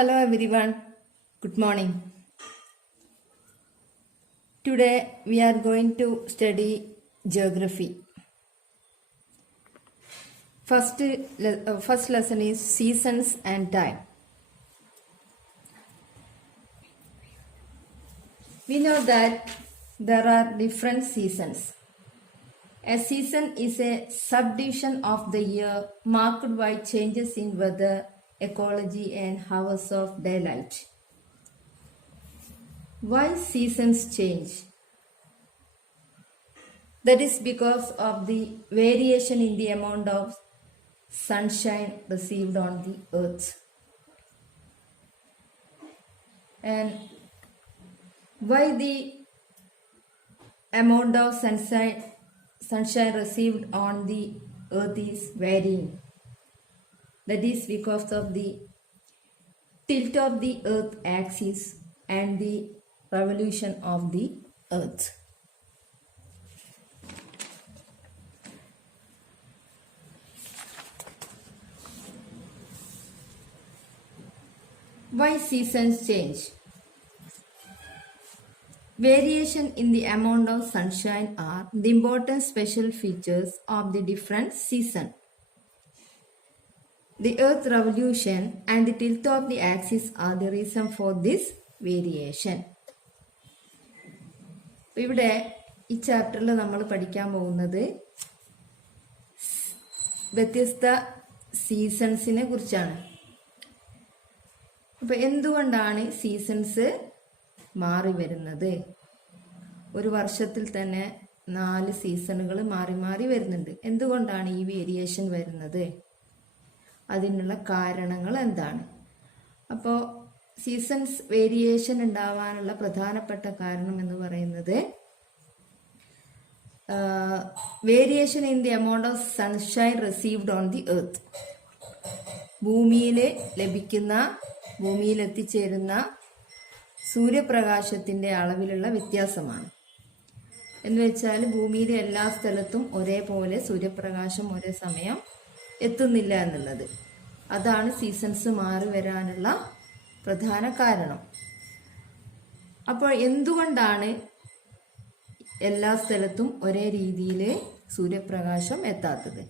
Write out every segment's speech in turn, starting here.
Hello everyone, good morning. Today we are going to study geography. First lesson is seasons and time. We know that there are different seasons. A season is a subdivision of the year marked by changes in weather, ecology and hours of daylight. Why seasons change? That is because of the variation in the amount of sunshine received on the earth. And why the amount of sunshine received on the earth is varying? That is because of the tilt of the earth axis and the revolution of the earth. Why seasons change? Variation in the amount of sunshine are the important special features of the different seasons. The earth revolution and the tilt of the axis are the reason for this variation. ഇവിടെ ഈ ചാപ്റ്ററിൽ നമ്മൾ പഠിക്കാൻ പോകുന്നത് വ്യത്യസ്ത സീസൺസിനെ കുറിച്ചാണ്. അപ്പോൾ എന്തുകൊണ്ടാണ് സീസൺസ് മാറി വരുന്നത്? ഒരു വർഷത്തിൽ തന്നെ 4 സീസണുകൾ മാറി മാറി വരുന്നുണ്ട്. എന്തുകൊണ്ടാണ് ഈ വേരിയേഷൻ വരുന്നത്? അതിനുള്ള കാരണങ്ങൾ എന്താണ്? അപ്പോൾ സീസൺസ് വേരിയേഷൻ ഉണ്ടാവാനുള്ള പ്രധാനപ്പെട്ട കാരണം എന്ന് പറയുന്നത് variation in the amount of sunshine received on the earth. ഭൂമിയിൽ എത്തിച്ചേരുന്ന സൂര്യപ്രകാശത്തിന്റെ അളവിലുള്ള വ്യത്യാസമാണ്. എന്ന് വെച്ചാൽ ഭൂമിയിലെ എല്ലാ സ്ഥലത്തും ഒരേപോലെ സൂര്യപ്രകാശം ഒരേ സമയം എത്തുന്നില്ല എന്നുള്ളത്. അതാണ് സീസൺസ് മാറി വരാനുള്ള പ്രധാന കാരണം. അപ്പോൾ എന്തുകൊണ്ടാണ് എല്ലാ സ്ഥലത്തും ഒരേ രീതിയിൽ സൂര്യപ്രകാശം എത്താത്തത്?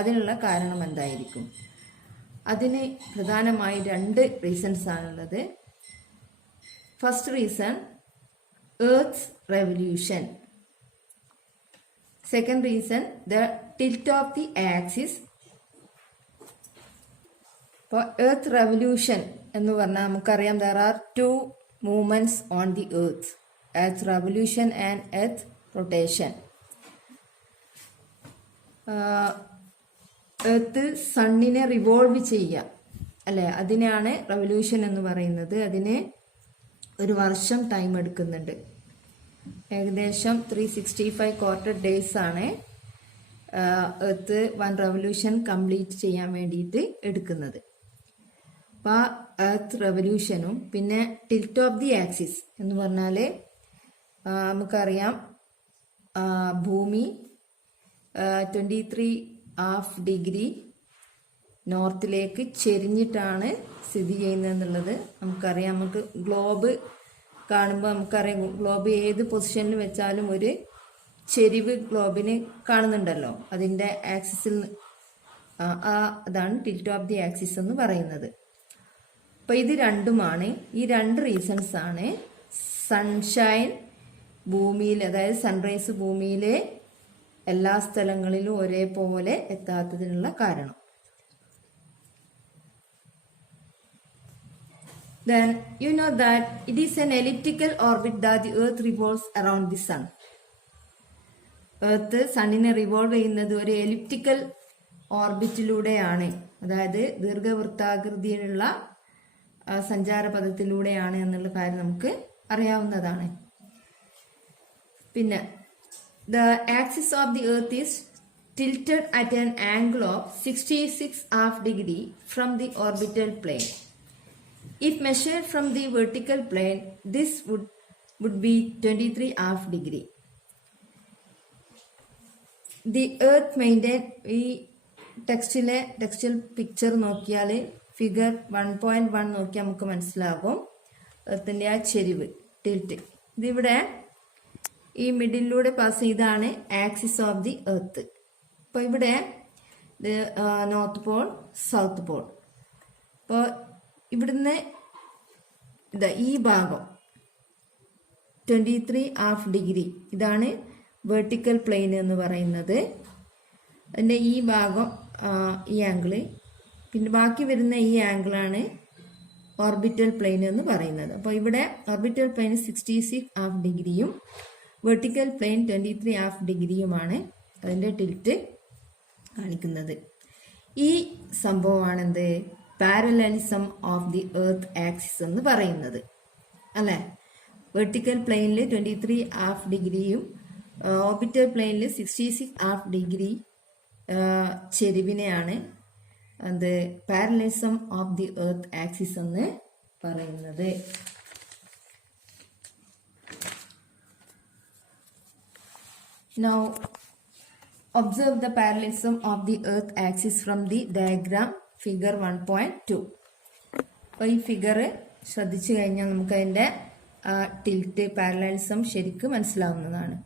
അതിനുള്ള കാരണം എന്തായിരിക്കും? അതിന് പ്രധാനമായി 2 റീസൺസ് ആണുള്ളത്. First reason earth revolution. Second reason the tilt of the axis. ഇപ്പോൾ എർത്ത് റെവല്യൂഷൻ എന്ന് പറഞ്ഞാൽ നമുക്കറിയാം there are 2 movements on the earth, earth revolution and earth rotation. Earth സണ്ണിനെ റിവോൾവ് ചെയ്യുക അല്ലെ, അതിനാണ് റെവല്യൂഷൻ എന്ന് പറയുന്നത്. അതിന് ഒരു വർഷം ടൈം എടുക്കുന്നുണ്ട്. ഏകദേശം 365 ക്വാർട്ടർ ഡേയ്സ് ആണ് എർത്ത് 1 റെവല്യൂഷൻ കംപ്ലീറ്റ് ചെയ്യാൻ വേണ്ടിയിട്ട് എടുക്കുന്നത്. അപ്പോൾ ആ എർത്ത് റെവല്യൂഷനും പിന്നെ ടിൽറ്റ് ഓഫ് ദി ആക്സിസ് എന്ന് പറഞ്ഞാൽ നമുക്കറിയാം ഭൂമി 23½ ഡിഗ്രി നോർത്തിലേക്ക് ചെരിഞ്ഞിട്ടാണ് സ്ഥിതി ചെയ്യുന്നതെന്നുള്ളത് നമുക്കറിയാം. നമുക്ക് ഗ്ലോബ് കാണുമ്പോൾ നമുക്കറിയാം ഗ്ലോബ് ഏത് പൊസിഷനിൽ വെച്ചാലും ഒരു ചെരിവ് ഗ്ലോബിന് കാണുന്നുണ്ടല്ലോ. അതിൻ്റെ ആക്സിസിൽ അതാണ് ടിൽറ്റ് ഓഫ് ദി ആക്സിസ് എന്ന് പറയുന്നത്. അപ്പോൾ ഇത് രണ്ടുമാണ്, ഈ 2 റീസൺസ് ആണ് സൺഷൈൻ ഭൂമിയിൽ, അതായത് സൺറൈസ് ഭൂമിയിലെ എല്ലാ സ്ഥലങ്ങളിലും ഒരേപോലെ എത്താത്തതിനുള്ള കാരണം. Then you know that it is an elliptical orbit that the earth revolves around the sun. Earth സണ്ണിനെ റിവോൾവ് ചെയ്യുന്നത് ഒരു എലിപ്റ്റിക്കൽ ഓർബിറ്റിലൂടെയാണ്, അതായത് ദീർഘവൃത്താകൃതിയിലുള്ള സഞ്ചാരപഥത്തിലൂടെയാണ് എന്നുള്ള കാര്യം നമുക്ക് അറിയാവുന്നതാണ്. പിന്നെ the axis of the earth is tilted at an angle of 66½ degree from the orbital plane. If measured from the vertical plane, this would be 23½ degree. The earth maintain ഈ ടെക്സ്റ്റിലെ picture നോക്കിയാൽ figure 1.1 നോക്കിയാൽ നമുക്ക് മനസ്സിലാകും എർത്തിന്റെ ആ ചെരിവ് tilt. ഇതിവിടെ ഈ മിഡിലൂടെ pass ചെയ്താണ് ആക്സിസ് ഓഫ് ദി എർത്ത്. അപ്പോൾ ഇവിടെ നോർത്ത് പോൾ, സൗത്ത് പോൾ. അപ്പോൾ ഇവിടുന്ന് ഈ ഭാഗം 23½ ഡിഗ്രി, ഇതാണ് വെർട്ടിക്കൽ പ്ലെയിൻ എന്ന് പറയുന്നത്. അതിൻ്റെ ഈ ഭാഗം ഈ ആംഗിള്, പിന്നെ ബാക്കി വരുന്ന ഈ ആംഗിളാണ് ഓർബിറ്റൽ പ്ലെയിൻ എന്ന് പറയുന്നത്. അപ്പോൾ ഇവിടെ ഓർബിറ്റൽ പ്ലെയിൻ 66½ ഡിഗ്രിയും വെർട്ടിക്കൽ പ്ലെയിൻ 23½ ഡിഗ്രിയുമാണ് അതിൻ്റെ ടിൽറ്റ് കാണിക്കുന്നത്. ഈ സംഭവമാണ് എന്ത് parallelism of the earth axis എന്ന് പറയുന്നത് അല്ലേ. വെർട്ടിക്കൽ പ്ലെയിനിൽ 23½ ഡിഗ്രിയും ഓർബിറ്റൽ പ്ലെയിനിൽ 66½ ഡിഗ്രി ചെരിവിനെയാണ് അത് parallelism of the earth axis എന്ന് പറയുന്നത്. Now observe the parallelism of the earth axis from the diagram figure 1.2. അപ്പോൾ ഈ ഫിഗർ ശ്രദ്ധിച്ചു കഴിഞ്ഞാൽ നമുക്ക് അതിൻ്റെ ടിൽറ്റ് പാരലലിസം ശരിക്കും മനസ്സിലാവുന്നതാണ്.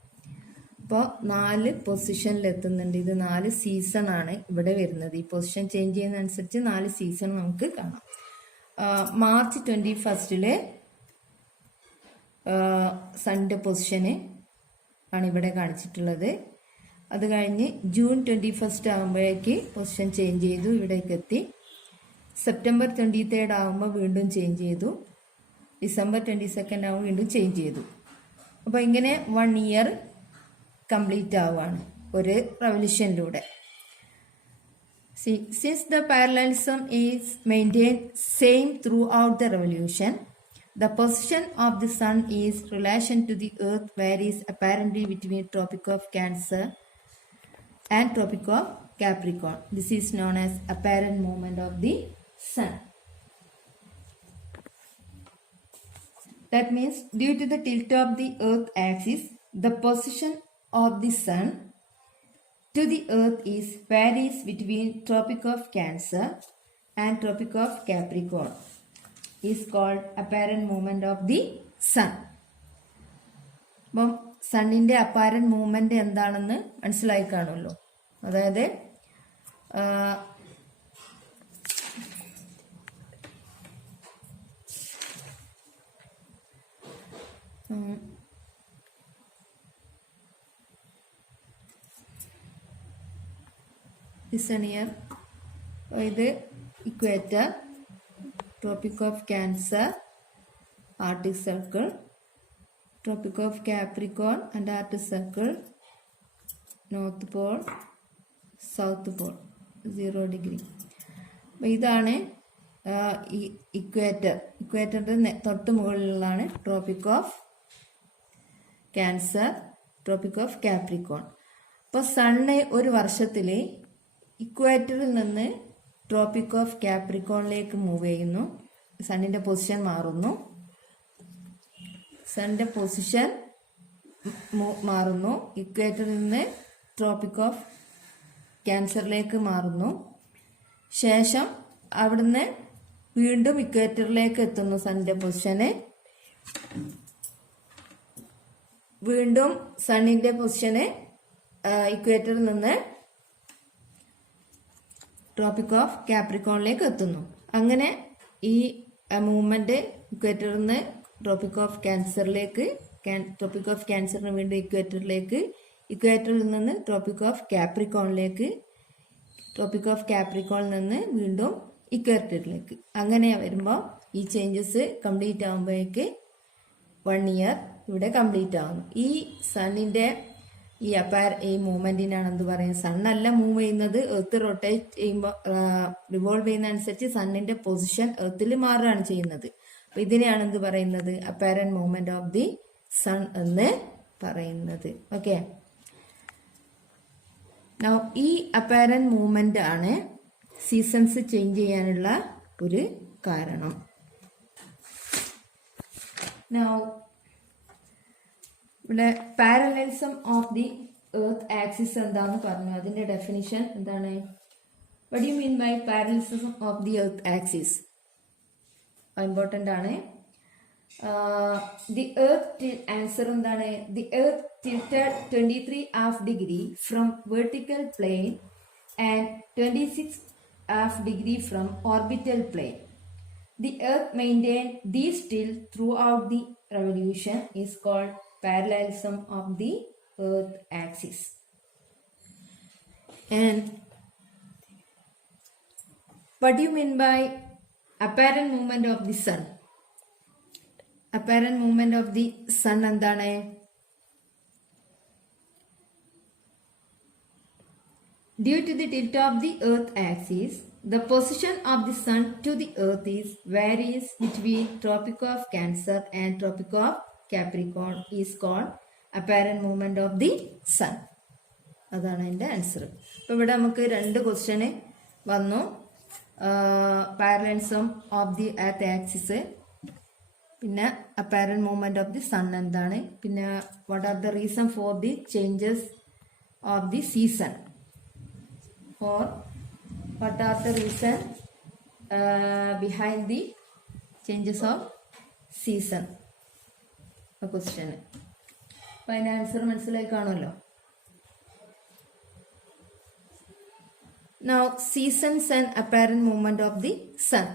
അപ്പോൾ 4 പൊസിഷനിൽ എത്തുന്നുണ്ട്. ഇത് 4 സീസൺ ആണ് ഇവിടെ വരുന്നത്. ഈ പൊസിഷൻ ചേഞ്ച് ചെയ്യുന്നതനുസരിച്ച് 4 സീസൺ നമുക്ക് കാണാം. മാർച്ച് 21 സൺഡേ പൊസിഷന് ആണ് ഇവിടെ കാണിച്ചിട്ടുള്ളത്. അത് കഴിഞ്ഞ് ജൂൺ 21 ആകുമ്പോഴേക്ക് പൊസിഷൻ ചേഞ്ച് ചെയ്തു, ഇവിടേക്ക് എത്തി. സെപ്റ്റംബർ 23 ആകുമ്പോൾ വീണ്ടും ചേഞ്ച് ചെയ്തു. ഡിസംബർ 22 ആകുമ്പോൾ വീണ്ടും ചേഞ്ച് ചെയ്തു. അപ്പോൾ ഇങ്ങനെ 1 ഇയർ കംപ്ലീറ്റ് ആവുകയാണ് ഒരു റെവല്യൂഷനിലൂടെ. Since the parallelism is maintained same throughout the revolution, the position of the sun is relation to the earth varies apparently between Tropic of Cancer and Tropic of Capricorn. This is known as apparent movement of the sun. That means due to the tilt of the earth axis, the position of the sun to the earth is varies between Tropic of Cancer and Tropic of Capricorn. Is called apparent movement of the sun. അപ്പം സണ്ണിന്റെ apparent movement എന്താണെന്ന് മനസ്സിലായി കാണുമല്ലോ. അതായത് ഇത് equator, Tropic of Cancer, Arctic Circle, Tropic of Capricorn and Arctic Circle, North Pole, South Pole, 0 degree. അപ്പോൾ ഇതാണ് ഇക്വേറ്ററിൻ്റെ തൊട്ട് മുകളിലാണ് tropic of cancer, tropic of Capricorn. അപ്പോൾ സണ്ണ് ഒരു വർഷത്തിൽ ഇക്വേറ്ററിൽ നിന്ന് ട്രോപ്പിക് ഓഫ് കാപ്രിക്കോണിലേക്ക് മൂവ് ചെയ്യുന്നു. സണ്ണിന്റെ പൊസിഷൻ മാറുന്നു. സണ്ണിന്റെ പൊസിഷൻ മാറുന്നു. ഇക്വേറ്ററിൽ നിന്ന് ട്രോപ്പിക് ഓഫ് ക്യാൻസറിലേക്ക് മാറുന്നു. ശേഷം അവിടുന്ന് വീണ്ടും ഇക്വേറ്ററിലേക്ക് എത്തുന്നു. സണ്ണിന്റെ പൊസിഷന് വീണ്ടും സണ്ണിന്റെ പൊസിഷന് ഇക്വേറ്ററിൽ നിന്ന് ട്രോപ്പിക് ഓഫ് കാപ്രിക്കോണിലേക്ക് എത്തുന്നു. അങ്ങനെ ഈ മൂവ്മെന്റ് ഇക്വേറ്ററിൽ നിന്ന് ട്രോപ്പിക് ഓഫ് ക്യാൻസറിലേക്ക്, ട്രോപ്പിക് ഓഫ് ക്യാൻസറിന് വീണ്ടും ഇക്വേറ്ററിലേക്ക്, ഇക്വേറ്ററിൽ നിന്ന് ട്രോപ്പിക് ഓഫ് കാപ്രിക്കോണിലേക്ക്, ട്രോപ്പിക് ഓഫ് കാപ്രിക്കോണിൽ നിന്ന് വീണ്ടും ഇക്വേറ്ററിലേക്ക്. അങ്ങനെ വരുമ്പോൾ ഈ ചേഞ്ചസ് കംപ്ലീറ്റ് ആകുമ്പോഴേക്ക് 1 ഇയർ ഇവിടെ കംപ്ലീറ്റ് ആകുന്നു. ഈ സണ്ണിന്റെ ഈ മൂവ്മെന്റിനാണ് എന്ത് പറയുന്നത്? സണ്ണല്ല മൂവ് ചെയ്യുന്നത്, എർത്ത് റൊട്ടേറ്റ് ചെയ്യുമ്പോൾ റിവോൾവ് ചെയ്യുന്ന അനുസരിച്ച് സണ്ണിന്റെ പൊസിഷൻ എർത്തിൽ മാറുകയാണ് ചെയ്യുന്നത്. അപ്പൊ ഇതിനെയാണ് എന്ത് പറയുന്നത്? Apparent movement of the sun എന്ന് പറയുന്നത്. ഓക്കെ, ഈ അപ്പാരന്റ് മൂവ്മെന്റ് ആണ് സീസൺസ് ചേഞ്ച് ചെയ്യാനുള്ള ഒരു കാരണം. ഇവിടെ parallelism of the earth axis എന്താന്ന് പറഞ്ഞു. അതിന്റെ ഡെഫിനിഷൻ എന്താണ്? What do you mean by parallelism of the earth axis? Important ആണ്. The earth answer എന്താണ്? The earth tilted 23½ degree from vertical plane and 26½ degree from orbital plane. The earth maintained this tilt throughout the revolution is called parallelism of the earth axis. And what do you mean by apparent movement of the sun? Apparent movement of the sun എന്താണ്? Due to the tilt of the earth axis, the position of the sun to the earth varies between Tropic of Cancer and Tropic of Capricorn is called apparent movement of the sun. അതാണ് എൻ്റെ answer. അപ്പോൾ ഇവിടെ നമുക്ക് 2 question വന്നു. Parallelism of the earth axis, പിന്നെ apparent movement of the sun എന്താണ്, പിന്നെ what are the reason for the changes of the season, or what are the reason behind the changes of season? A question. അപ്പോൾ അതിൻ്റെ answer മനസ്സിലായി കാണുമല്ലോ. Now seasons and apparent movement of the sun.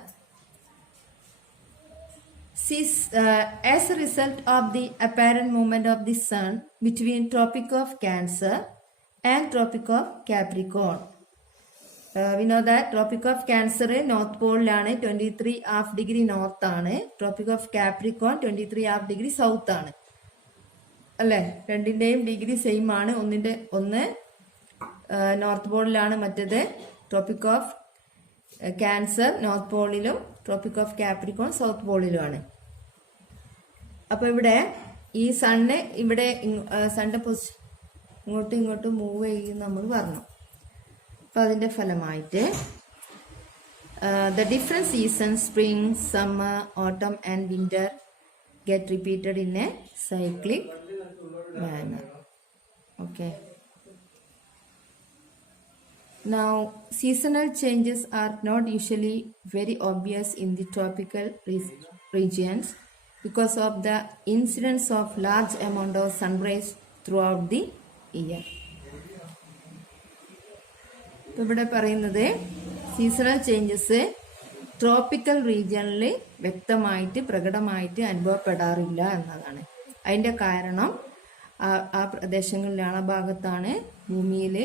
As a result of the apparent movement of the sun between Tropic of Cancer and Tropic of Capricorn. We know that Tropic of Cancer North Pole ആണ്, 23½ degree north ആണ്. Tropic of Capricorn 23½ degree south ആണ്. അല്ലേ? രണ്ടിൻ്റെയും degree same ആണ്. ഒന്ന് north പോളിലാണ്, മറ്റേത് tropic of cancer north പോളിലും ട്രോപ്പിക് ഓഫ് കാപ്രിക്കോൺ സൗത്ത് പോളിലുമാണ്. അപ്പോൾ ഇവിടെ ഈ സണ്ണ് ഇവിടെ സണ്ണിൻ്റെ പൊസിഷൻ ഇങ്ങോട്ടും ഇങ്ങോട്ടും മൂവ് ചെയ്യും നമ്മൾ പറഞ്ഞു. അപ്പോൾ അതിൻ്റെ ഫലമായിട്ട് the different seasons, spring, summer, autumn and winter get repeated in a cyclic manner. Okay. Now, seasonal changes are not usually very obvious in the tropical regions because of the incidence of large amount of sunrays throughout the year. ഇവിടെ പറയുന്നത് seasonal changes tropical റീജിയണിൽ വ്യക്തമായിട്ട് പ്രകടമായിട്ട് അനുഭവപ്പെടാറില്ല എന്നതാണ്. അതിൻ്റെ കാരണം ആ പ്രദേശങ്ങളിലാണ്, ആ ഭാഗത്താണ് ഭൂമിയിൽ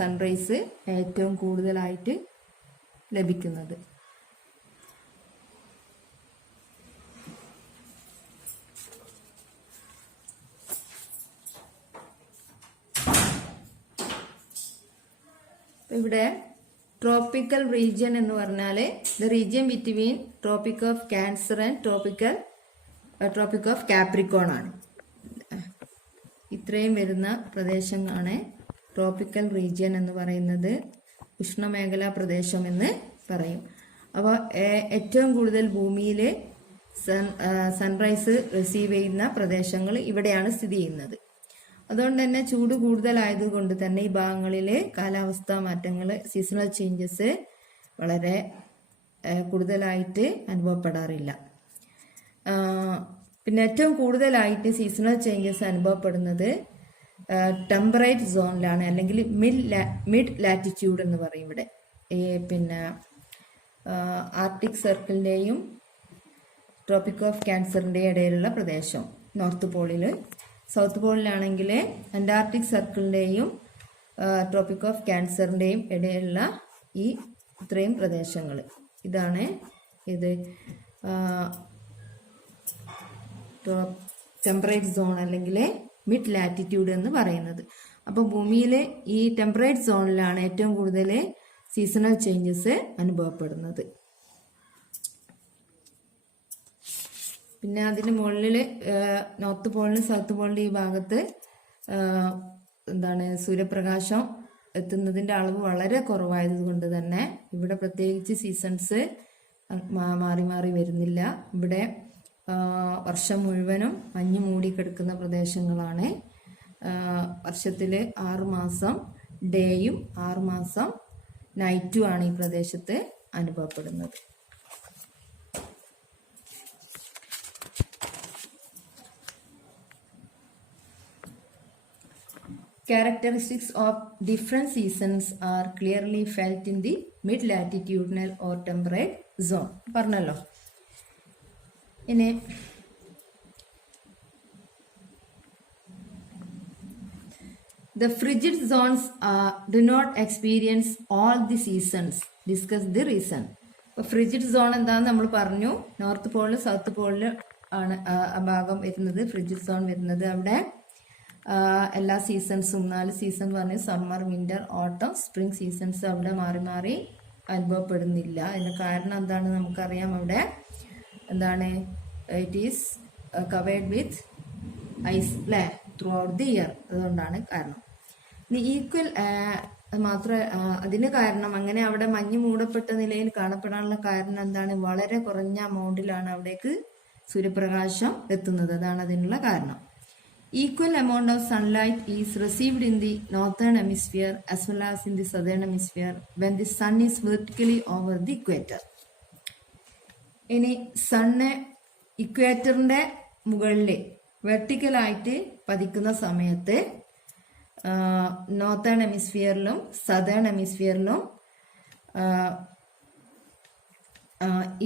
സൺറൈസ് ഏറ്റവും കൂടുതലായിട്ട് ലഭിക്കുന്നത്. ഇവിടെ ട്രോപ്പിക്കൽ റീജിയൻ എന്ന് പറഞ്ഞാൽ the region between tropic of cancer and tropic of Capricorn ആണ്. ഇത്രയും വരുന്ന പ്രദേശങ്ങളാണ് ട്രോപ്പിക്കൽ റീജിയൻ എന്ന് പറയുന്നത്. ഉഷ്ണമേഖലാ പ്രദേശം എന്ന് പറയും. അപ്പോൾ ഏറ്റവും കൂടുതൽ ഭൂമിയിൽ സൺറൈസ് റിസീവ് ചെയ്യുന്ന പ്രദേശങ്ങൾ ഇവിടെയാണ് സ്ഥിതി ചെയ്യുന്നത്. അതുകൊണ്ട് തന്നെ ചൂട് കൂടുതലായതുകൊണ്ട് തന്നെ ഈ ഭാഗങ്ങളിൽ കാലാവസ്ഥാ മാറ്റങ്ങൾ, സീസണൽ ചേഞ്ചസ് വളരെ കൂടുതലായിട്ട് അനുഭവപ്പെടാറില്ല. പിന്നെ ഏറ്റവും കൂടുതലായിട്ട് സീസണൽ ചേഞ്ചസ് അനുഭവപ്പെടുന്നത് ടെമ്പറേറ്റ് സോണിലാണ്, അല്ലെങ്കിൽ മിഡ് ലാറ്റിറ്റ്യൂഡ് എന്ന് പറയും. ഇവിടെ പിന്നെ ആർട്ടിക് സർക്കിളിൻ്റെയും ട്രോപ്പിക് ഓഫ് ക്യാൻസറിൻ്റെയും ഇടയിലുള്ള പ്രദേശം നോർത്ത് പോളിൽ, സൗത്ത് പോളിലാണെങ്കിൽ അന്റാർട്ടിക് സർക്കിളിൻ്റെയും ട്രോപ്പിക് ഓഫ് ക്യാൻസറിൻ്റെയും ഇടയിലുള്ള ഈ ഇത്രയും പ്രദേശങ്ങൾ, ഇതാണ് ഇത് ടെമ്പറേറ്റ് സോൺ അല്ലെങ്കിൽ മിഡ് ലാറ്റിറ്റ്യൂഡ് എന്ന് പറയുന്നത്. അപ്പോൾ ഭൂമിയിലെ ഈ ടെമ്പറേറ്റ് സോണിലാണ് ഏറ്റവും കൂടുതൽ സീസണൽ ചേഞ്ചസ് അനുഭവപ്പെടുന്നത്. പിന്നെ അതിന് മുകളിൽ നോർത്ത് പോളിലും സൗത്ത് പോളിലും ഈ ഭാഗത്ത് സൂര്യപ്രകാശം എത്തുന്നതിൻ്റെ അളവ് വളരെ കുറവായത് കൊണ്ട് തന്നെ ഇവിടെ പ്രത്യേകിച്ച് സീസൺസ് മാറി മാറി വരുന്നില്ല. ഇവിടെ വർഷം മുഴുവനും മഞ്ഞ് മൂടിക്കിടക്കുന്ന പ്രദേശങ്ങളാണ്. വർഷത്തിൽ 6 മാസം ഡേയും 6 മാസം നൈറ്റും ആണ് ഈ പ്രദേശത്ത് അനുഭവപ്പെടുന്നത്. Characteristics of different seasons are clearly felt in the mid-latitudinal or temperate zone. പറഞ്ഞല്ലോ. ഇനി the frigid zones do not experience all the seasons. Discuss the reason. ഇപ്പോൾ ഫ്രിജിഡ് സോൺ എന്താണെന്ന് നമ്മൾ പറഞ്ഞു. നോർത്ത് പോളിൽ സൗത്ത് പോളിൽ ആണ് ആ ഭാഗം വരുന്നത്. ഫ്രിജിഡ് സോൺ വരുന്നത് അവിടെ എല്ലാ സീസൺസും 4 സീസൺ പറഞ്ഞ് സമ്മർ, വിന്റർ, ഓട്ടം, സ്പ്രിംഗ് സീസൺസ് അവിടെ മാറി മാറി അനുഭവപ്പെടുന്നില്ല. അതിന് കാരണം എന്താണ് നമുക്കറിയാം. അവിടെ എന്താണ് it is covered with ice അല്ലേ ത്രൂ ഔട്ട് ദി ഇയർ. അതുകൊണ്ടാണ് കാരണം. ഈക്വൽ മാത്രം അതിന് കാരണം അങ്ങനെ അവിടെ മഞ്ഞ് മൂടപ്പെട്ട നിലയിൽ കാണപ്പെടാനുള്ള കാരണം എന്താണ്? വളരെ കുറഞ്ഞ അമൗണ്ടിലാണ് അവിടേക്ക് സൂര്യപ്രകാശം എത്തുന്നത്. അതാണ് അതിനുള്ള കാരണം. Equal amount of sunlight is received in the northern hemisphere as well as in the southern hemisphere when the sun is vertically over the equator. ഇനി സണ്ണ് ഇക്വേറ്ററിന്റെ മുകളിൽ വെർട്ടിക്കലായിട്ട് പതിക്കുന്ന സമയത്ത് നോർത്തേൺ ഹെമിസ്ഫിയറിലും സദേൺ ഹെമിസ്ഫിയറിലും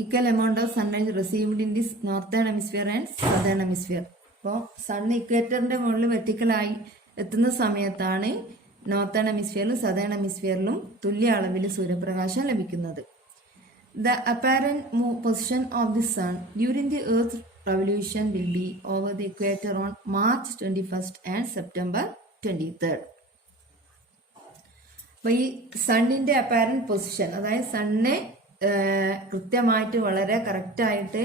equal amount of sunlight received in this northern hemisphere and southern hemisphere. അപ്പോൾ sun ഇക്വേറ്ററിന്റെ മുകളിൽ വെർട്ടിക്കലായി എത്തുന്ന സമയത്താണ് നോർത്തേൺ ഹെമിസ്ഫിയറിലും സദേൺ ഹെമിസ്ഫിയറിലും തുല്യ അളവിൽ സൂര്യപ്രകാശം ലഭിക്കുന്നത്. The apparent position of the sun during the Earth's revolution will be over the equator on March 21st and September 23rd. അപ്പോൾ ഈ സണ്ണിന്റെ അപ്പാരന്റ് പൊസിഷൻ, അതായത് സണ്ണ് കൃത്യമായിട്ട് വളരെ കറക്റ്റായിട്ട്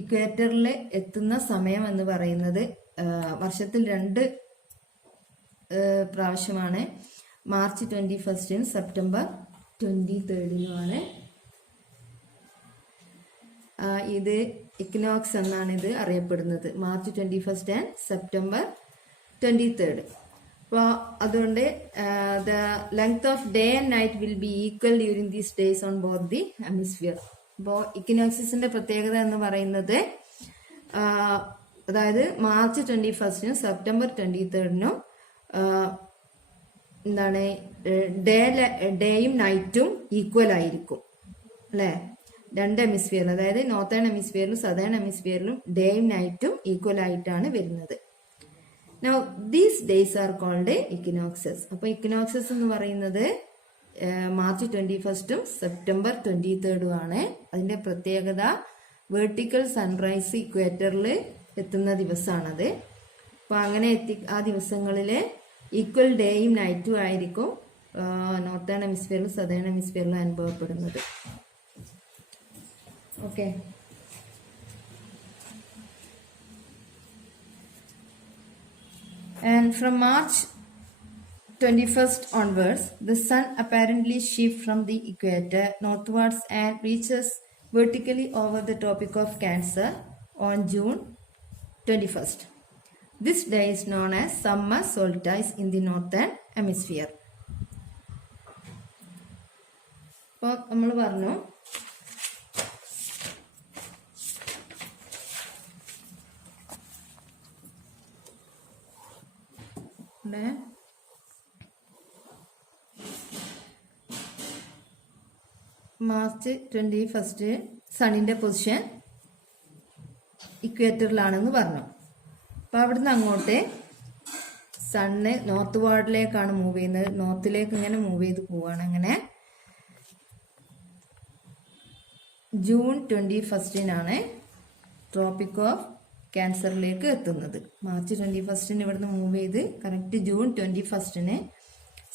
ഇക്വേറ്ററിൽ എത്തുന്ന സമയം എന്ന് പറയുന്നത് വർഷത്തിൽ 2 പ്രാവശ്യമാണ്. മാർച്ച് 21st സെപ്റ്റംബർ 23rd ഇത് ഇക്വിനോക്സ് എന്നാണ് ഇത് അറിയപ്പെടുന്നത്. March 21st and September 23rd. അപ്പോൾ അതുകൊണ്ട് the length off day and night will be equal during these days on both the hemisphere. അപ്പോൾ ഇക്വിനോക്സിന്റെ പ്രത്യേകത എന്ന് പറയുന്നത് അതായത് മാർച്ച് 21st സെപ്റ്റംബർ 23rd എന്താണ് ഡേയും നൈറ്റും ഈക്വൽ ആയിരിക്കും അല്ലെ. 2 ഹെമിസ്ഫിയറിൽ, അതായത് നോർത്തേൺ ഹെമിസ്ഫിയറിലും സദേൺ ഹെമിസ്ഫിയറിലും ഡേയും നൈറ്റും ഈക്വൽ ആയിട്ടാണ് വരുന്നത്. Now these days are called equinoxes. അപ്പോൾ ഇക്വിനോക്സസ് എന്ന് പറയുന്നത് മാർച്ച് 21st സെപ്റ്റംബർ 23rd ആണ്. അതിന്റെ പ്രത്യേകത വെർട്ടിക്കൽ സൺറൈസ് ഇക്വേറ്ററിൽ എത്തുന്ന ദിവസമാണത്. അപ്പോൾ അങ്ങനെ ആ ദിവസങ്ങളിൽ ഈക്വൽ ഡേയും നൈറ്റും ആയിരിക്കും നോർത്തേൺ ഹെമിസ്ഫിയറിലും സദേൺ ഹെമിസ്ഫിയറിലും അനുഭവപ്പെടുന്നത്. Okay. And from March 21st onwards, the sun apparently shifts from the equator northwards and reaches vertically over the Tropic of Cancer on June 21st. This day is known as summer solstice in the northern hemisphere. അപ്പോൾ നമ്മൾ പറഞ്ഞു March 21st സണ്ണിന്റെ position ഇക്വേറ്ററിലാണെന്ന് പറഞ്ഞു. അപ്പൊ അവിടുന്ന് അങ്ങോട്ട് sun north വാർഡിലേക്കാണ് move ചെയ്യുന്നത്. നോർത്തിലേക്ക് ഇങ്ങനെ move ചെയ്ത് പോവാണ്. അങ്ങനെ ജൂൺ 21st ട്രോപ്പിക് ഓഫ് ക്യാൻസറിലേക്ക് എത്തുന്നത്. മാർച്ച് 21st ഇവിടുന്ന് മൂവ് ചെയ്ത് കറക്റ്റ് ജൂൺ 21st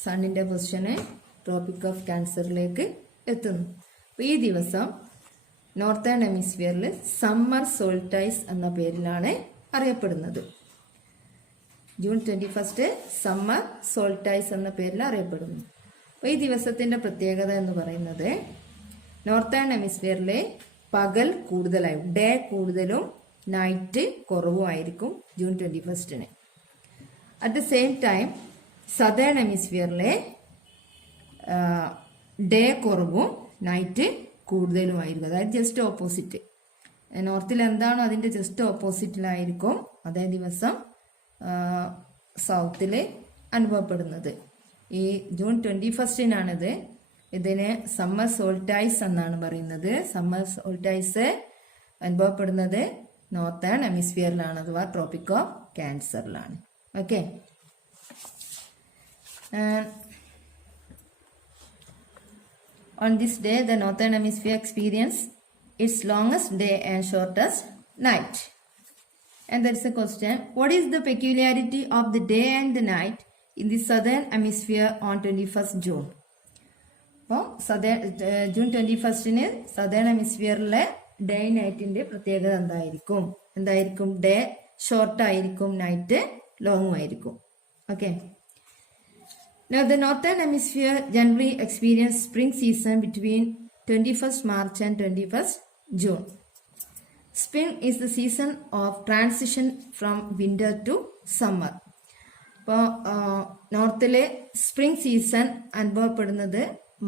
സണ്ണിന്റെ പൊസിഷന് ട്രോപ്പിക് ഓഫ് ക്യാൻസറിലേക്ക് എത്തുന്നു. അപ്പൊ ഈ ദിവസം നോർത്തേൺ ഹെമിസ്ഫിയറിൽ സമ്മർ സോൾസ്റ്റൈസ് എന്ന പേരിലാണ് അറിയപ്പെടുന്നത്. ജൂൺ 21st സമ്മർ സോൾസ്റ്റൈസ് എന്ന പേരിൽ അറിയപ്പെടുന്നു. അപ്പൊ ഈ ദിവസത്തിന്റെ പ്രത്യേകത എന്ന് പറയുന്നത് നോർത്തേൺ ഹെമിസ്ഫിയറിലെ പകൽ കൂടുതലായും ഡേ കൂടുതലും നൈറ്റ് കുറവുമായിരിക്കും June 21st. At the same time southern ഹെമിസ്ഫിയറിലെ ഡേ കുറവും നൈറ്റ് കൂടുതലുമായിരിക്കും. അതായത് ജസ്റ്റ് ഓപ്പോസിറ്റ്. നോർത്തിൽ എന്താണോ അതിന്റെ ജസ്റ്റ് ഓപ്പോസിറ്റിലായിരിക്കും അതേ ദിവസം സൗത്തിൽ അനുഭവപ്പെടുന്നത്. ഈ ജൂൺ 21 ഇതിന് സമ്മർ സോൾട്ടൈസ് എന്നാണ് പറയുന്നത്. സമ്മർ സോൾട്ടൈസ് അനുഭവപ്പെടുന്നത് നോർത്തേൺ ഹെമിസ്ഫിയറിലാണ്, അഥവാ ട്രോപ്പിക് ഓഫ് ക്യാൻസറിലാണ്. Okay. On this day, the northern hemisphere experiences its longest day and shortest night. And there is a question: what is the peculiarity of the day and the night in the southern hemisphere on 21st June? അപ്പോൾ June 21 southern ഹെമിസ്ഫിയറിലെ day നൈറ്റിന്റെ പ്രത്യേകത എന്തായിരിക്കും? Day short ആയിരിക്കും, night ലോങ്ങും ആയിരിക്കും. Okay. Now the northern hemisphere generally experience spring season between 21st March and 21st June. Spring is the season of transition from winter to summer. അപ്പോൾ നോർത്തിലെ spring season അനുഭവപ്പെടുന്നത്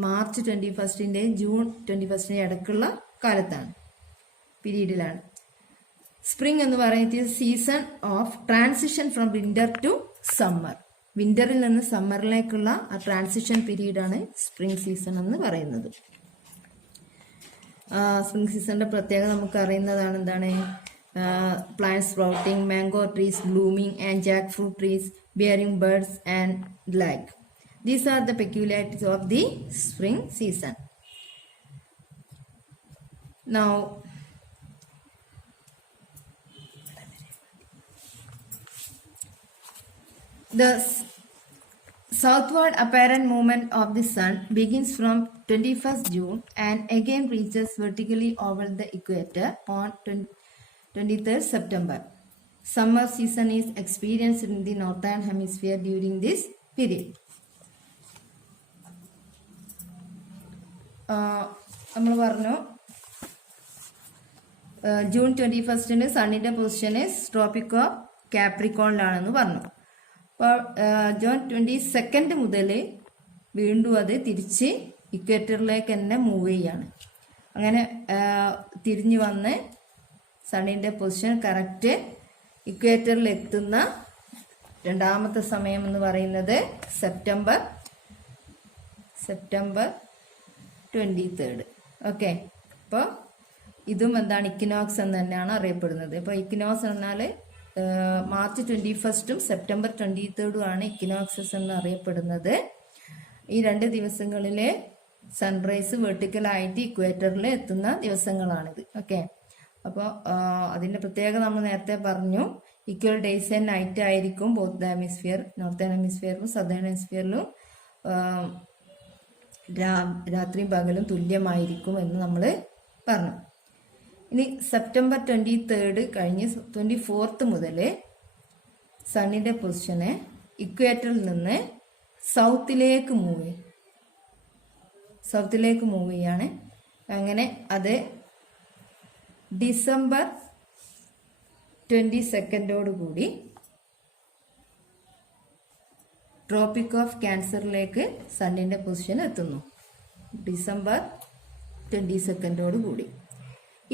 March 21 June 21 ഇടയ്ക്കുള്ള കാലത്താണ്, പീരീഡിലാണ്. Spring എന്ന് പറയുന്നത് season of transition from winter to summer. വിന്ററിൽ നിന്ന് സമ്മറിലേക്കുള്ള ആ ട്രാൻസിഷൻ പീരീഡാണ് സ്പ്രിംഗ് സീസൺ എന്ന് പറയുന്നത്. സ്പ്രിംഗ് സീസണിന്റെ പ്രത്യേകത നമുക്ക് അറിയുന്നതാണ്. എന്താണ്? Plant sprouting, mango trees blooming and Jack fruit trees bearing birds and like. These are the peculiarities of the spring season. Now, the southward apparent movement of the sun begins from 21st June and again reaches vertically over the equator on 23rd September. Summer season is experienced in the northern hemisphere during this period. നമ്മൾ പറഞ്ഞു June 21 സണ്ണിന്റെ position tropic of കാപ്രിക്കോണിലാണെന്ന് പറഞ്ഞു. അപ്പോൾ June 22 മുതൽ വീണ്ടും അത് തിരിച്ച് ഇക്വേറ്ററിലേക്ക് തന്നെ move ചെയ്യാണ്. അങ്ങനെ തിരിഞ്ഞു വന്ന് സണ്ണിന്റെ പൊസിഷൻ കറക്റ്റ് ഇക്വേറ്ററിൽ എത്തുന്ന രണ്ടാമത്തെ സമയം എന്ന് പറയുന്നത് സെപ്റ്റംബർ 23rd. ഓക്കെ. അപ്പോൾ ഇതും എന്താണ്? ഇക്വിനോക്സ് എന്ന് തന്നെയാണ് അറിയപ്പെടുന്നത്. അപ്പോൾ ഇക്വിനോക്സ് എന്നാൽ മാർച്ച് 21 സെപ്റ്റംബർ 23 ആണ് ഇക്വിനോക്സസ് എന്ന് അറിയപ്പെടുന്നത്. ഈ 2 ദിവസങ്ങളിലെ സൺറൈസ് വെർട്ടിക്കലായിട്ട് ഇക്വേറ്ററിൽ എത്തുന്ന ദിവസങ്ങളാണിത്. ഓക്കെ. അപ്പോൾ അതിന്റെ പ്രത്യേകത നമ്മൾ നേരത്തെ പറഞ്ഞു. ഈക്വൽ ഡേയ്സ് ആൻഡ് നൈറ്റ് ആയിരിക്കും ബോത്ത് ദ ഹെമിസ്ഫിയർ, നോർത്തേൺ ഹെമിസ്ഫിയറിലും സദേൺ ഹെമിസ്ഫിയറിലും രാത്രിയും പകലും തുല്യമായിരിക്കും എന്ന് നമ്മൾ പറഞ്ഞു. ഇനി സെപ്റ്റംബർ 23 കഴിഞ്ഞ് 24th മുതൽ സണ്ണിന്റെ പൊസിഷന് ഇക്വേറ്ററിൽ നിന്ന് സൗത്തിലേക്ക് മൂവ് ചെയ്യാണ്. അങ്ങനെ അത് ഡിസംബർ 22 കൂടി ട്രോപ്പിക് ഓഫ് ക്യാൻസറിലേക്ക് സണ്ണിന്റെ പൊസിഷൻ എത്തുന്നു. ഡിസംബർ 22 കൂടി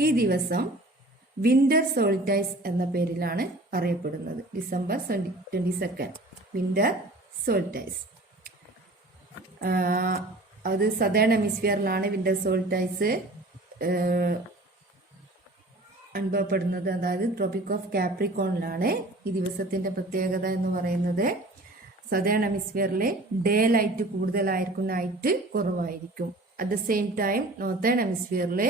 ഈ ദിവസം വിന്റർ സോൾട്ടൈസ് എന്ന പേരിലാണ് അറിയപ്പെടുന്നത്. December 22 winter solstice. അത് സദേൺ ഹെമിസ്ഫിയറിലാണ് വിന്റർ സോൾട്ടൈസ് അനുഭവപ്പെടുന്നത്. അതായത് ട്രോപ്പിക് ഓഫ് കാപ്രിക്കോണിലാണ്. ഈ ദിവസത്തിന്റെ പ്രത്യേകത എന്ന് പറയുന്നത് സദേൺ ഹെമിസ്ഫിയറിലെ ഡേ ലൈറ്റ് കൂടുതലായിരിക്കും, നൈറ്റ് കുറവായിരിക്കും. At the same time northern ഹെമിസ്ഫിയറിലെ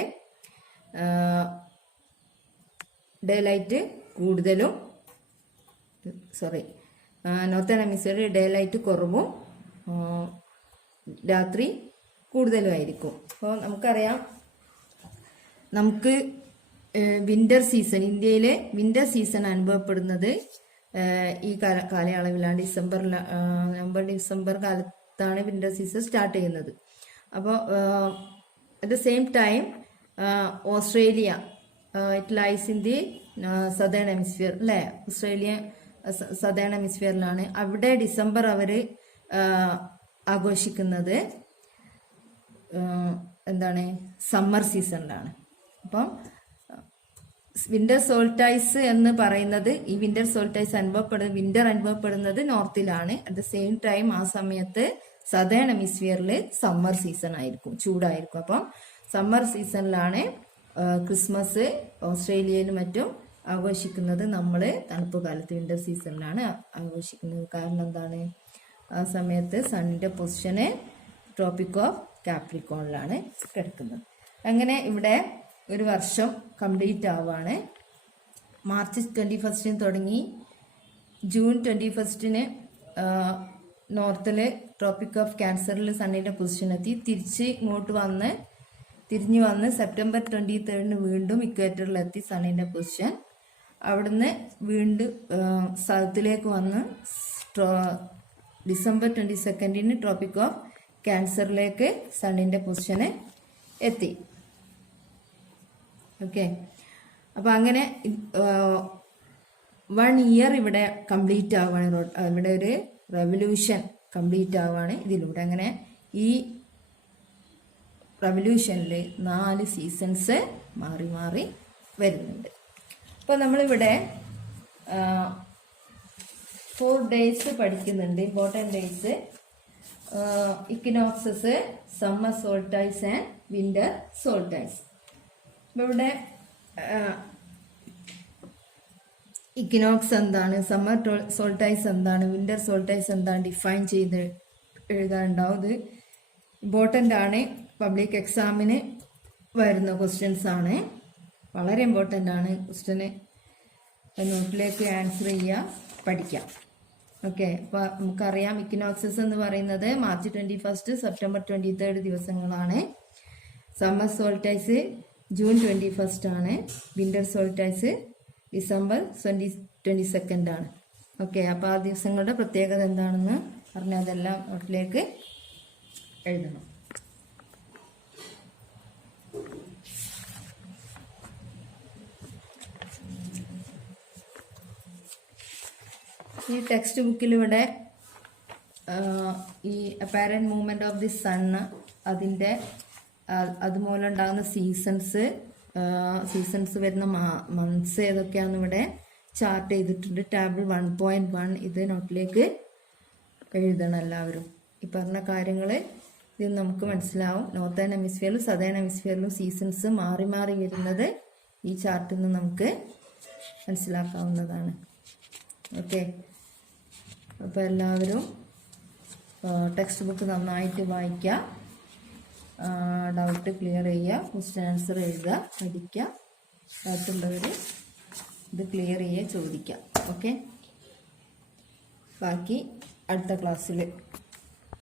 ഡേ ലൈറ്റ് കൂടുതലും നോർത്തേൺ ഹെമിസ്ഫിയറിൽ ഡേ ലൈറ്റ് കുറവും രാത്രി കൂടുതലുമായിരിക്കും. അപ്പോൾ നമുക്കറിയാം, നമുക്ക് വിന്റർ സീസൺ, ഇന്ത്യയിലെ വിന്റർ സീസൺ അനുഭവപ്പെടുന്നത് ഈ കാലയളവിലാണ്. നവംബർ ഡിസംബർ കാലത്താണ് വിന്റർ സീസൺ സ്റ്റാർട്ട് ചെയ്യുന്നത്. അപ്പോൾ at the same time Australia it lies in the southern hemisphere അല്ലേ? ഓസ്ട്രേലിയ സദേൺ ഹെമിസ്ഫിയറിലാണ്. അവിടെ ഡിസംബർ അവർ ആഘോഷിക്കുന്നത് എന്താണ് സമ്മർ സീസണിലാണ്. അപ്പം വിന്റർ സോൾട്ടൈസ് എന്ന് പറയുന്നത് ഈ വിന്റർ സോൾട്ടൈസ് വിന്റർ അനുഭവപ്പെടുന്നത് നോർത്തിലാണ്. അറ്റ് ദ സെയിം ടൈം ആ സമയത്ത് സദേൺ ഹെമിസ്ഫിയറിൽ സമ്മർ സീസൺ ആയിരിക്കും, ചൂടായിരിക്കും. അപ്പം സമ്മർ സീസണിലാണ് ക്രിസ്മസ് ഓസ്ട്രേലിയയിലും മറ്റും ആഘോഷിക്കുന്നത്. നമ്മൾ തണുപ്പ് കാലത്ത് വിന്റർ സീസണിലാണ് ആഘോഷിക്കുന്നത്. കാരണം എന്താണ്, ആ സമയത്ത് സണ്ണിന്റെ പൊസിഷന് ട്രോപ്പിക് ഓഫ് കാപ്രിക്കോണിലാണ് കിടക്കുന്നത്. അങ്ങനെ ഇവിടെ ഒരു വർഷം കംപ്ലീറ്റ് ആവുകയാണ്. മാർച്ച് 21 തുടങ്ങി ജൂൺ 21 നോർത്തില് ട്രോപ്പിക് ഓഫ് ക്യാൻസറിൽ സണ്ണിന്റെ പൊസിഷൻ എത്തി. തിരിഞ്ഞു വന്ന് സെപ്റ്റംബർ 23 വീണ്ടും ഇക്വേറ്ററിലെത്തി സണ്ണിന്റെ പൊസിഷൻ. അവിടുന്ന് വീണ്ടും സൗത്തിലേക്ക് വന്ന് ഡിസംബർ 22 ട്രോപ്പിക് ഓഫ് ക്യാൻസറിലേക്ക് സണ്ണിന്റെ പൊസിഷന് എത്തി. ഓക്കെ, അപ്പൊ അങ്ങനെ 1 ഇയർ ഇവിടെ കംപ്ലീറ്റ് ആവുകയാണ്. ഇവിടെ ഒരു റെവല്യൂഷൻ കംപ്ലീറ്റ് ആവുകയാണ് ഇതിലൂടെ. അങ്ങനെ ഈ റെവല്യൂഷനിൽ 4 സീസൺസ് മാറി മാറി വരുന്നുണ്ട്. അപ്പോൾ നമ്മളിവിടെ 4 ഡേയ്സ് പഠിക്കുന്നുണ്ട്, important days. Equinoxes, summer solstice and winter solstice. അപ്പോൾ ഇവിടെ ഇക്വിനോക്സ് എന്താണ്, സമ്മർ സോൾട്ടൈസ് എന്താണ്, വിന്റർ സോൾട്ടൈസ് എന്താണ് ഡിഫൈൻ ചെയ്ത് എഴുതാനുണ്ടാവും. ഇത് ഇമ്പോർട്ടൻ്റ് ആണ്, പബ്ലിക് എക്സാമിന് വരുന്ന ക്വസ്റ്റ്യൻസ് ആണ്, വളരെ ഇമ്പോർട്ടൻ്റ് ആണ്. ക്വസ്റ്റ്യന് നോട്ടിലേക്ക് ആൻസർ ചെയ്യുക, പഠിക്കാം. ഓക്കെ, അപ്പോൾ നമുക്കറിയാം ഇക്വിനോക്സസ് എന്ന് പറയുന്നത് മാർച്ച് 21 സെപ്റ്റംബർ 23 ദിവസങ്ങളാണ്. സമ്മർ സോൾട്ടൈസ് ജൂൺ 21 ആണ്. വിന്റർ സോൾട്ടൈസ് ഡിസംബർ 22 ആണ്. ഓക്കെ, അപ്പോൾ ആ ദിവസങ്ങളുടെ പ്രത്യേകത എന്താണെന്ന് പറഞ്ഞാൽ അതെല്ലാം നോട്ടിലേക്ക് എഴുതണം. ഈ ടെക്സ്റ്റ് ബുക്കിലൂടെ ഈ apparent movement of the sun, അതിൻ്റെ അതുമൂലം ഉണ്ടാകുന്ന സീസൺസ് വരുന്ന മന്ത്സ് ഏതൊക്കെയാണെന്ന് ഇവിടെ ചാർട്ട് ചെയ്തിട്ടുണ്ട്. ടേബിൾ 1.1 ഇത് നോട്ടിലേക്ക് എഴുതണം എല്ലാവരും. ഈ പറഞ്ഞ കാര്യങ്ങൾ ഇത് നമുക്ക് മനസ്സിലാവും. നോർത്തേൺ ഹെമിസ്ഫിയറിലും സദേൺ ഹെമിസ്ഫിയറിലും സീസൺസ് മാറി മാറി വരുന്നത് ഈ ചാർട്ടിൽ നിന്ന് നമുക്ക് മനസ്സിലാക്കാവുന്നതാണ്. ഓക്കെ, അപ്പോൾ എല്ലാവരും ടെക്സ്റ്റ് ബുക്ക് നന്നായിട്ട് വായിക്കുക, ഡൗട്ട് ക്ലിയർ ചെയ്യുക, ക്വസ്റ്റ്യൻ ആൻസർ എഴുതുക, പഠിക്കുക. ഡൗട്ടുള്ളവർ ഇത് ക്ലിയർ ചെയ്യുക, ചോദിക്കുക. ഓക്കെ, ബാക്കി അടുത്ത ക്ലാസ്സിൽ